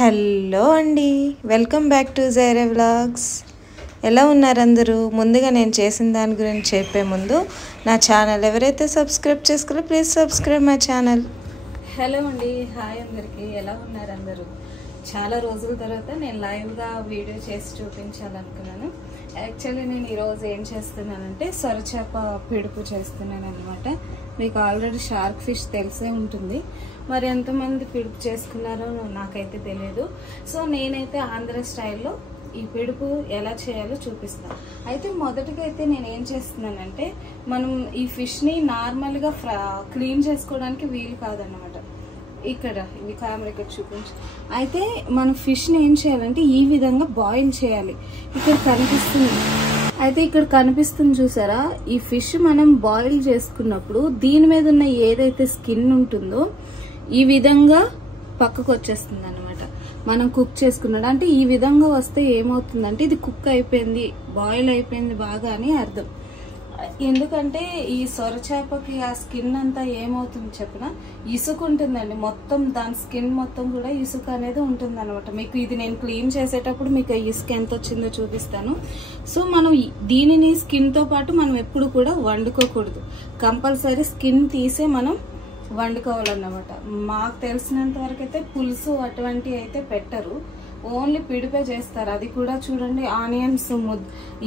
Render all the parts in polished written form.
Hello అండి, welcome back to Jireh vlogs. ఎలా ఉన్నారు అందరూ? ముందుగా నేను చేసిన దాని గురించి చెప్పే ముందు నా ఛానల్ ఎవరైతే సబ్స్క్రైబ్ చేసుకోరో please subscribe my channel. Hello అండి, హాయ్ అందరికీ. ఎలా ఉన్నారు అందరూ? చాలా రోజుల తర్వాత నేను లైవ్గా వీడియో చేసి చూపించాలనుకున్నాను. యాక్చువల్లీ నేను ఈరోజు ఏం చేస్తున్నానంటే సొరచేప పిడుపు చేస్తున్నాను అనమాట. మీకు ఆల్రెడీ షార్క్ ఫిష్ తెలిసే ఉంటుంది, మరి ఎంతమంది పిడుపు చేసుకున్నారో నాకైతే తెలియదు. సో నేనైతే ఆంధ్ర స్టైల్లో ఈ పిడుపు ఎలా చేయాలో చూపిస్తాను. అయితే మొదటిగా అయితే నేను ఏం చేస్తున్నానంటే, మనం ఈ ఫిష్ని నార్మల్గా క్లీన్ చేసుకోవడానికి వీలు కాదన్నమాట. ఇక్కడ ఇవి కెమెరా చూపించు. అయితే మనం ఫిష్ని ఏం చేయాలంటే ఈ విధంగా బాయిల్ చేయాలి. ఇక్కడ కనిపిస్తుంది, అయితే ఇక్కడ కనిపిస్తుంది చూసారా, ఈ ఫిష్ మనం బాయిల్ చేసుకున్నప్పుడు దీని మీద ఉన్న ఏదైతే స్కిన్ ఉంటుందో ఈ విధంగా పక్కకు వచ్చేస్తుంది అనమాట. మనం కుక్ చేసుకున్నాడు అంటే ఈ విధంగా వస్తే ఏమవుతుందంటే ఇది కుక్ అయిపోయింది, బాయిల్ అయిపోయింది బాగా అని అర్థం. ఎందుకంటే ఈ సొరచేపకి ఆ స్కిన్ అంతా ఏమవుతుంది చెప్పిన, ఇసుక ఉంటుందండి మొత్తం, దాని స్కిన్ మొత్తం కూడా ఇసుక అనేది ఉంటుంది అనమాట. మీకు ఇది నేను క్లీన్ చేసేటప్పుడు మీకు ఇసుక ఎంత వచ్చిందో చూపిస్తాను. సో మనం దీనిని స్కిన్తో పాటు మనం ఎప్పుడు కూడా వండుకోకూడదు, కంపల్సరీ స్కిన్ తీసే మనం వండుకోవాలన్నమాట. మాకు తెలిసినంత వరకు అయితే పులుసు అటువంటివి అయితే పెట్టరు, ఓన్లీ పిడిపే చేస్తారు. అది కూడా చూడండి, ఆనియన్స్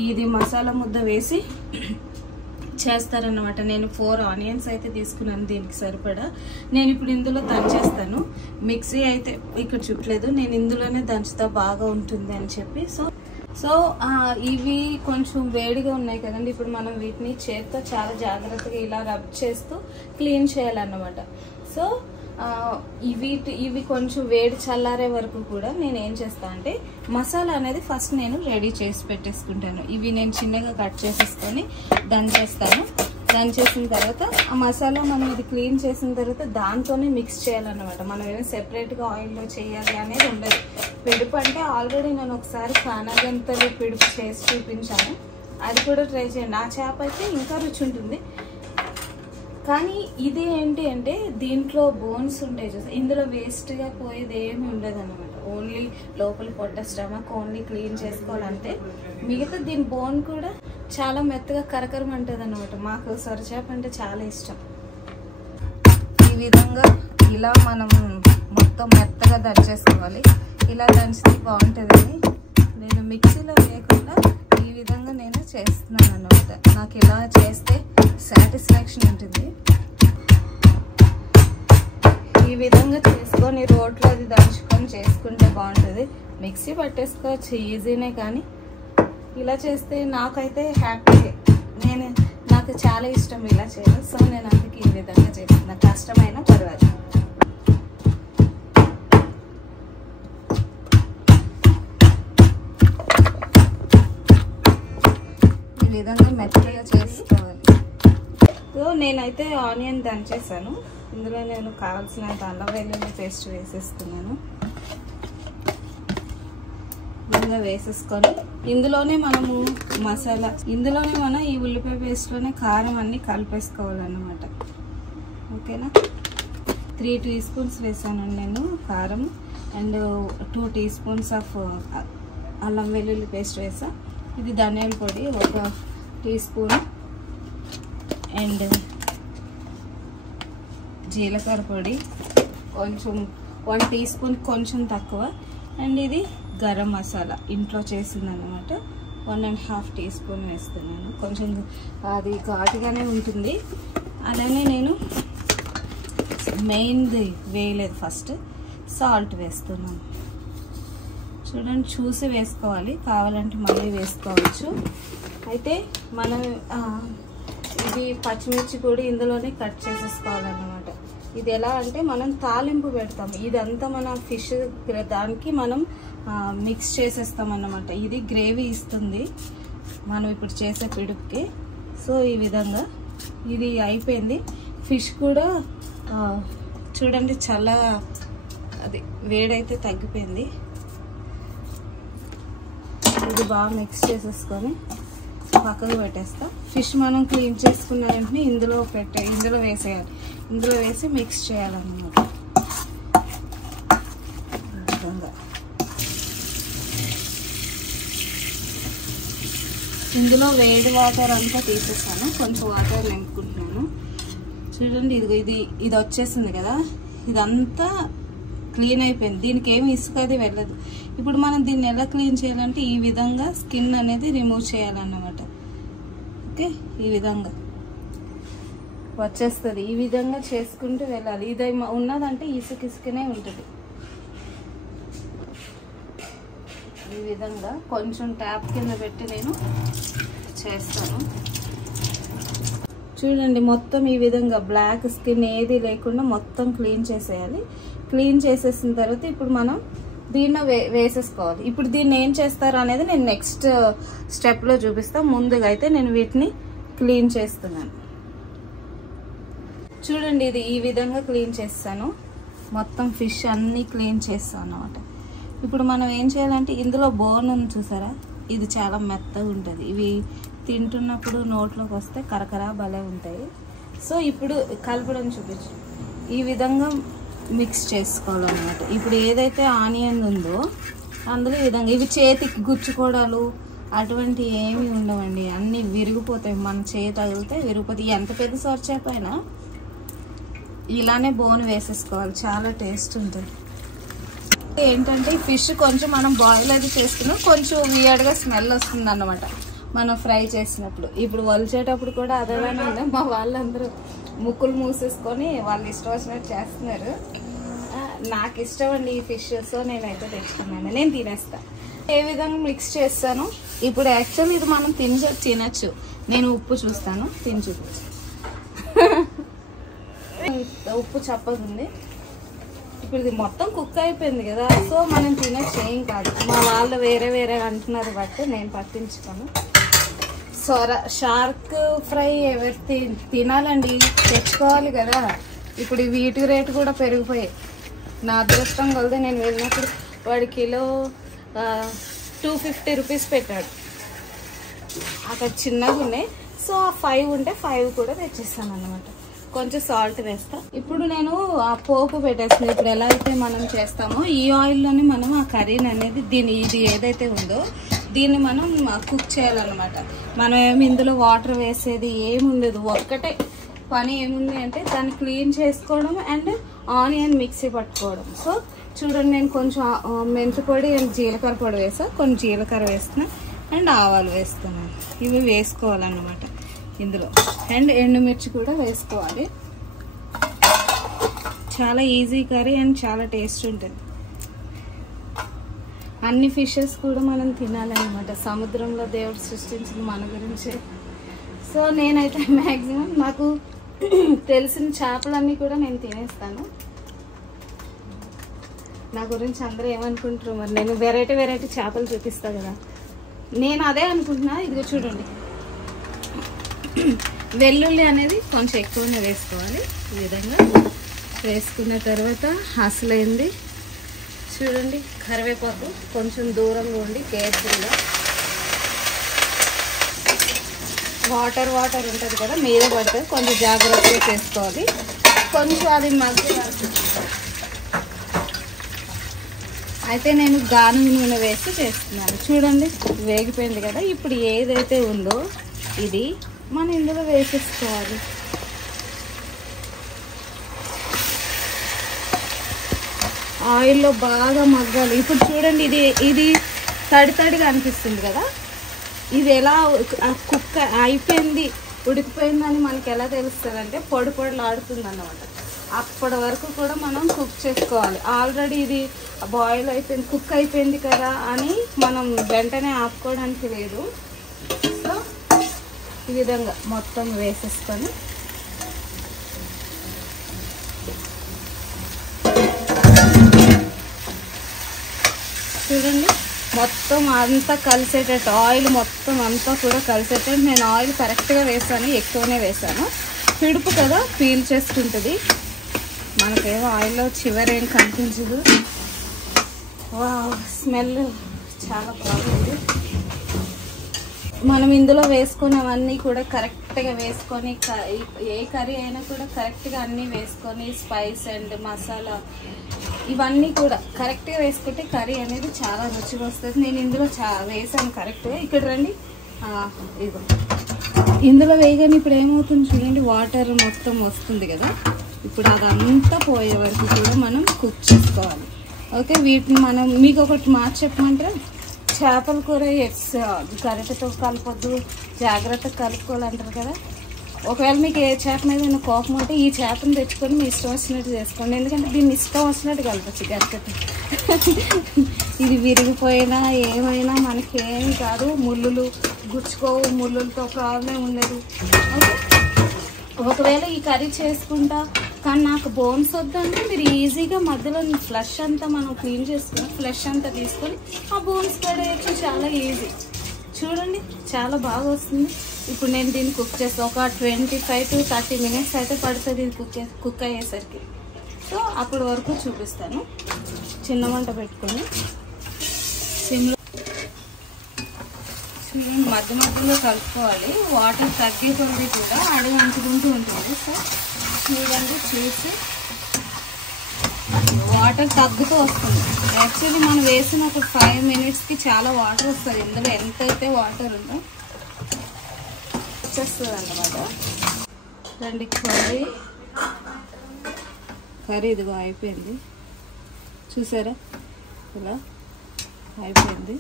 ఇది మసాలా ముద్ద వేసి చేస్తారన్నమాట. నేను 4 ఆనియన్స్ అయితే తీసుకున్నాను దీనికి సరిపడా. నేను ఇప్పుడు ఇందులో దంచేస్తాను. మిక్సీ అయితే ఇక్కడ చుట్టలేదు, నేను ఇందులోనే దంచుతా బాగా ఉంటుంది అని చెప్పి. సో ఇవి కొంచెం వేడిగా ఉన్నాయి కదండి, ఇప్పుడు మనం వీటిని చేత్తో చాలా జాగ్రత్తగా ఇలా రబ్ చేస్తూ క్లీన్ చేయాలన్నమాట. సో ఇవి కొంచెం వేడి చల్లారే వరకు కూడా నేను ఏం చేస్తా అంటే మసాలా అనేది ఫస్ట్ నేను రెడీ చేసి పెట్టేసుకుంటాను. ఇవి నేను చిన్నగా కట్ చేసేసుకొని దంచేస్తాను. దంచేసిన తర్వాత ఆ మసాలా మనం ఇది క్లీన్ చేసిన తర్వాత దాంతోనే మిక్స్ చేయాలన్నమాట. మనం ఏమి సెపరేట్గా ఆయిల్లో చేయాలి అనేది ఉండదు. పిడుపు అంటే ఆల్రెడీ నేను ఒకసారి కానాగంతలు పిడుపు చేసి చూపించాను, అది కూడా ట్రై చేయండి. ఆ చేప అయితే ఇంకా రుచి ఉంటుంది. కానీ ఇది ఏంటి అంటే దీంట్లో బోన్స్ ఉంటాయి చూసి, ఇందులో వేస్ట్గా పోయేది ఏమి ఉండదు అనమాట. ఓన్లీ లోపల పొట్ట స్టమక్ ఓన్లీ క్లీన్ చేసుకోవాలంటే, మిగతా దీని బోన్ కూడా చాలా మెత్తగా కరకరం ఉంటుంది అనమాట. మాకు సొరచేప అంటే చాలా ఇష్టం. ఈ విధంగా ఇలా మనం మొత్తం మెత్తగా దంచేసుకోవాలి. ఇలా దంచితే బాగుంటుందని నేను మిక్సీలో లేకుండా ఈ విధంగా నేను చేస్తున్నాను అన్నమాట. నాకు ఇలా చేస్తే సాటిస్ఫాక్షన్ ఉంటుంది. ఈ విధంగా చేసుకొని రోట్లో అది దంచుకొని చేసుకుంటే బాగుంటుంది. మిక్సీ పట్టేసుకోవచ్చు, ఈజీనే, కానీ ఇలా చేస్తే నాకైతే హ్యాపీ, నాకు చాలా ఇష్టం ఇలా చేయడం. సో నేను అందుకే ఈ విధంగా చేస్తున్నా, కష్టమైన పర్వాలేదు. ఈ విధంగా మెత్తగా చేసుకోవాలి. సో నేనైతే ఆనియన్ దంచేసాను, ఇందులో నేను కావాల్సినంత అల్లం వెల్లుల్లి పేస్ట్ వేసేస్తున్నాను. ఇలా వేసేసుకొని ఇందులోనే మనము మసాలా, ఇందులోనే మనం ఈ ఉల్లిపాయ పేస్ట్లోనే కారం అన్నీ కలిపేసుకోవాలన్నమాట. ఓకేనా? 3 టీ స్పూన్స్ వేసాను నేను కారం, అండ్ 2 టీ స్పూన్స్ ఆఫ్ అల్లం వెల్లుల్లి పేస్ట్ వేసా. ఇది ధనియాల పొడి 1 టీ స్పూన్, అండ్ జీలకర్ర పొడి కొంచెం 1 టీ స్పూన్, కొంచెం తక్కువ. అండ్ ఇది గరం మసాలా ఇంట్లో చేసిందనమాట, 1.5 టీ స్పూన్ వేస్తున్నాను. కొంచెం అది ఘాటుగానే ఉంటుంది. అలానే నేను మెయిన్ది వేయలేదు, ఫస్ట్ సాల్ట్ వేస్తున్నాను. చూడండి, చూసి వేసుకోవాలి, కావాలంటే మళ్ళీ వేసుకోవచ్చు. అయితే మనం ఇది పచ్చిమిర్చి కూడా ఇందులోనే కట్ చేసేసుకోవాలన్నమాట. ఇది ఎలా అంటే మనం తాలింపు పెడతాం, ఇదంతా మన ఫిష్ దానికి మనం మిక్స్ చేసేస్తాం అన్నమాట. ఇది గ్రేవీ ఇస్తుంది మనం ఇప్పుడు చేసే పిడుపుకి. సో ఈ విధంగా ఇది అయిపోయింది. ఫిష్ కూడా చూడండి చల్లగా, అది వేడైతే తగ్గిపోయింది. ఇది బాగా మిక్స్ చేసేసుకొని పక్కకు పెట్టేస్తాం. ఫిష్ మనం క్లీన్ చేసుకున్న వెంటనే ఇందులో వేసేయాలి. ఇందులో వేసి మిక్స్ చేయాలన్నమాట. విధంగా. ఇందులో వేడి వాటర్ అంతా తీసేసాను, కొంచెం వాటర్ నింపుకుంటున్నాను. చూడండి ఇది వచ్చేసింది కదా, ఇదంతా క్లీన్ అయిపోయింది. దీనికి ఏమి ఇసుక అది వెళ్ళదు. ఇప్పుడు మనం దీన్ని ఎలా క్లీన్ చేయాలంటే ఈ విధంగా స్కిన్ అనేది రిమూవ్ చేయాలన్నమాట. ఓకే, ఈ విధంగా వచ్చేస్తుంది. ఈ విధంగా చేసుకుంటూ వెళ్ళాలి. ఇది ఉన్నదంటే ఇసుకనే ఉంటుంది. ఈ విధంగా కొంచెం ట్యాప్ కింద పెట్టి నేను చేస్తాను. చూడండి, మొత్తం ఈ విధంగా బ్లాక్ స్కిన్ ఏది లేకుండా మొత్తం క్లీన్ చేసేయాలి. క్లీన్ చేసేసిన తర్వాత ఇప్పుడు మనం దీన్ని వేసేసుకోవాలి. ఇప్పుడు దీన్ని ఏం చేస్తారు అనేది నేను నెక్స్ట్ స్టెప్లో చూపిస్తాను. ముందుగా అయితే నేను వీటిని క్లీన్ చేస్తున్నాను. చూడండి, ఇది ఈ విధంగా క్లీన్ చేస్తాను. మొత్తం ఫిష్ అన్నీ క్లీన్ చేస్తాను అన్నమాట. ఇప్పుడు మనం ఏం చేయాలంటే ఇందులో బోన్ ఉంది చూసారా, ఇది చాలా మెత్తగా ఉంటుంది. ఇవి తింటున్నప్పుడు నోట్లోకి వస్తే కరకరా భలే ఉంటాయి. సో ఇప్పుడు కలపడం చూపించు. ఈ విధంగా మిక్స్ చేసుకోవాలన్నమాట. ఇప్పుడు ఏదైతే ఆనియన్ ఉందో అందులో ఈ విధంగా, ఇవి చేతికి గుచ్చుకోవడాలు అటువంటి ఏమి ఉండవండి, అన్నీ విరిగిపోతాయి. మన చేయి తగిలితే విరిగిపోతాయి. ఎంత పెద్ద సొరచేపైనా ఇలానే బోన్ వేసేసుకోవాలి, చాలా టేస్ట్ ఉంటుంది. ఏంటంటే ఈ ఫిష్ కొంచెం మనం బాయిల్ అది చేసుకున్నాం, కొంచెం వియర్డ్గా స్మెల్ వస్తుంది అన్నమాట మనం ఫ్రై చేసినప్పుడు. ఇప్పుడు వలిచేటప్పుడు కూడా అదేలానే ఉంది. మా వాళ్ళందరూ ముక్కులు మూసేసుకొని వాళ్ళు ఇష్టం వచ్చినట్టు చేస్తున్నారు. నాకు ఇష్టం అండి ఈ ఫిష్, సో నేనైతే తెచ్చుకున్నాను, నేను తినేస్తాను. ఏ విధంగా మిక్స్ చేస్తాను ఇప్పుడు. యాక్చువల్లీ ఇది మనం తినచ్చు. నేను ఉప్పు చూస్తాను, తిని చూపించు. ఉప్పు చప్పగుంది. ఇప్పుడు ఇది మొత్తం కుక్ అయిపోయింది కదా, సో మనం తినచ్చు, ఏం కాదు. మా వాళ్ళు వేరే అంటున్నారు బట్టి నేను పట్టించుకోను. షార్క్ ఫ్రై ఎవరు తినాలండి, తెచ్చుకోవాలి కదా. ఇప్పుడు వీటి రేటు కూడా పెరిగిపోయాయి. నా అదృష్టం కొలితే నేను వెళ్ళినప్పుడు వాడి కిలో 250 రూపీస్ పెట్టాడు. అక్కడ చిన్నగా ఉన్నాయి, సో 5 ఉంటే 5 కూడా తెచ్చేస్తాను అన్నమాట. కొంచెం సాల్ట్ వేస్తా. ఇప్పుడు నేను ఆ పోపు పెట్టేస్తాను. ఇప్పుడు ఎలా అయితే మనం చేస్తామో ఈ ఆయిల్లోనే మనం ఆ కర్రీని అనేది ఇది ఏదైతే ఉందో దీన్ని మనం కుక్ చేయాలన్నమాట. మనం ఏమి ఇందులో వాటర్ వేసేది ఏమి ఉండదు. ఒక్కటే పని ఏముంది అంటే దాన్ని క్లీన్ చేసుకోవడం అండ్ ఆనియన్ మిక్సీ పట్టుకోవడం. సో చూడండి, నేను కొంచెం మెంతి పొడి అండ్ జీలకర్ర పొడి వేసా, కొంచెం జీలకర్ర వేస్తున్నా అండ్ ఆవాలు వేస్తున్నాను. ఇవి వేసుకోవాలన్నమాట ఇందులో. అండ్ ఎండుమిర్చి కూడా వేసుకోవాలి. చాలా ఈజీ కర్రీ అండ్ చాలా టేస్ట్ ఉంటుంది. అన్ని ఫిషెస్ కూడా మనం తినాలన్నమాట. సముద్రంలో దేవుడు సృష్టించింది మన గురించే. సో నేనైతే మ్యాక్సిమం నాకు తెలిసిన చేపలన్నీ కూడా నేను తినేస్తాను. నా గురించి అందరూ ఏమనుకుంటారు మరి, నేను వెరైటీ చేపలు చూపిస్తాను కదా, నేను అదే అనుకుంటున్నా. ఇదిగో చూడండి, వెల్లుల్లి అనేది కొంచెం ఎక్కువనే వేసుకోవాలి. ఈ విధంగా వేసుకున్న తర్వాత అసలైంది చూడండి, కరివేపాకు కొంచెం దూరంగా ఉండి కేర్ఫుల్గా. వాటర్ ఉంటుంది కదా, మీద పడుతుంది, కొంచెం జాగ్రత్తగా చేసుకోవాలి. కొంచెం అది అయితే నేను గానుగ నూనె వేసి చేస్తున్నాను. చూడండి, వేగిపోయింది కదా. ఇప్పుడు ఏదైతే ఉందో ఇది మనం ఇందులో వేసేసుకోవాలి. ఆయిల్లో బాగా మగ్గాలి. ఇప్పుడు చూడండి, ఇది తడిగా అనిపిస్తుంది కదా, ఇది ఎలా కుక్ అయిపోయింది ఉడికిపోయిందని మనకి ఎలా తెలుస్తుంది అంటే పొడిలాడుతుంది అన్నమాట. అప్పటి వరకు కూడా మనం కుక్ చేసుకోవాలి. ఆల్రెడీ ఇది బాయిల్ అయిపోయింది, కుక్ అయిపోయింది కదా అని మనం వెంటనే ఆపుకోవడానికి లేదు. సో ఈ విధంగా మొత్తం వేసేసుకొని చూడండి, మొత్తం అంతా కలిసేటట్టు ఆయిల్ మొత్తం అంతా కూడా కలిసేటట్టు. నేను ఆయిల్ కరెక్ట్గా వేసాను, ఎక్కువనే వేసాను. పిడుపు కదా, పీల్ చేసుకుంటుంది. మనకేమో ఆయిల్లో చివరేం కనిపించదు. వావ్, స్మెల్ చాలా బాగుంది. మనం ఇందులో వేసుకున్నవన్నీ కూడా కరెక్ట్గా వేసుకొని, ఏ కర్రీ అయినా కూడా కరెక్ట్గా అన్నీ వేసుకొని స్పైస్ అండ్ మసాలా ఇవన్నీ కూడా కరెక్ట్గా వేసుకుంటే కర్రీ అనేది చాలా రుచిగా వస్తుంది. నేను ఇందులో వేసాను కరెక్ట్గా. ఇక్కడ రండి, ఇదిగో ఇందులో వేయగానే ఇప్పుడు ఏమవుతుంది చూడండి, వాటర్ మొత్తం వస్తుంది కదా. ఇప్పుడు అదంతా పోయే వరకు కూడా మనం కుక్ చేసుకోవాలి. ఓకే, వీటిని మనం మీకు ఒకటి మాట చెప్పమంటారా, చేపల కూర గరిటెతో కలపొద్దు, జాగ్రత్తగా కలుపుకోవాలంటారు కదా. ఒకవేళ మీకు ఏ చేప మీద కోపం ఉంటే ఈ చేపను తెచ్చుకొని మీ ఇష్టం వచ్చినట్టు చేసుకోండి. ఎందుకంటే దీన్ని ఇష్టం వచ్చినట్టు కలపచ్చు గరిటెతో. ఇది విరిగిపోయినా ఏమైనా మనకేం కాదు, ముళ్ళులు గుచ్చుకోవు, ముళ్ళులతో ప్రాబ్లం ఉండదు. ఓకే, ఒకవేళ ఈ కర్రీ చేసుకుంటా కానీ నాకు బోన్స్ వద్దంటే మీరు ఈజీగా మధ్యలో ఫ్లష్ అంతా మనం క్లీన్ చేసుకుని ఫ్లష్ అంతా తీసుకొని ఆ బోన్స్ పడేయచ్చు. చాలా ఈజీ, చూడండి చాలా బాగా వస్తుంది. ఇప్పుడు నేను దీన్ని కుక్ చేస్తాను. ఒక 25 to 30 minutes అయితే పడుతుంది ఇది కుక్ అయ్యేసరికి. సో అప్పటి వరకు చూపిస్తాను. చిన్న మంట పెట్టుకొని సిమ్లో మధ్య మధ్యలో కలుపుకోవాలి. వాటర్ తగ్గే కొద్ది కూడా అడుగు అంటుకుంటూ ఉంటుంది. సో చూడండి, చూసి వాటర్ తగ్గుతూ వస్తుంది. యాక్చువల్లీ మనం వేసిన ఒక 5 minutesకి చాలా వాటర్ వస్తుంది. ఇందులో ఎంతైతే వాటర్ ఉందో వచ్చేస్తుంది అన్నమాట. రండి, కర్రీ ఇదిగో అయిపోయింది, చూసారా ఇలా అయిపోయింది.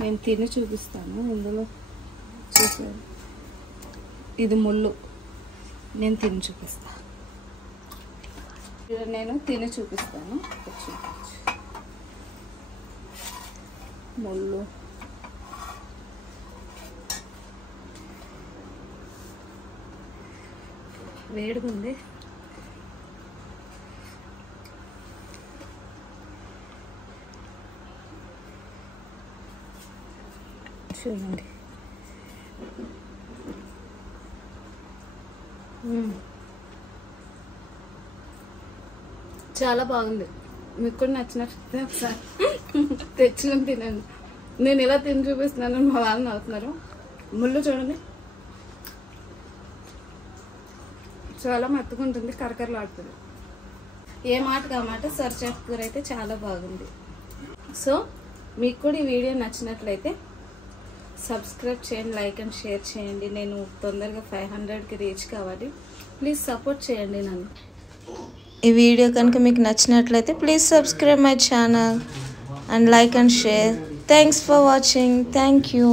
నేను తిని చూపిస్తాను. ఇందులో చూసారు, ఇది ముళ్ళు, నేను తిని చూపిస్తాను. నేను తిని చూపిస్తాను. ముళ్ళు వేడిగా ఉంది. చూడండి, చాలా బాగుంది. మీకు కూడా నచ్చినట్టు ఒకసారి తెచ్చుకొని తినండి. నేను ఇలా తిని చూపిస్తున్నాను, మా వాళ్ళని అవుతున్నారు. ముళ్ళు చూడండి, చాలా మెత్తగుంటుంది, కరకరలాడుతుంది. ఏ మాట కామాట సొరచేప కూర అయితే చాలా బాగుంది. సో మీకు కూడా ఈ వీడియో నచ్చినట్లయితే సబ్స్క్రైబ్ చేయండి, లైక్ అండ్ షేర్ చేయండి. నేను తొందరగా 500కి రీచ్ కావాలి. ప్లీజ్ సపోర్ట్ చేయండి నన్ను. ఈ వీడియో కనుక మీకు నచ్చినట్లయితే please subscribe my channel and like and share. Thanks for watching. Thank you.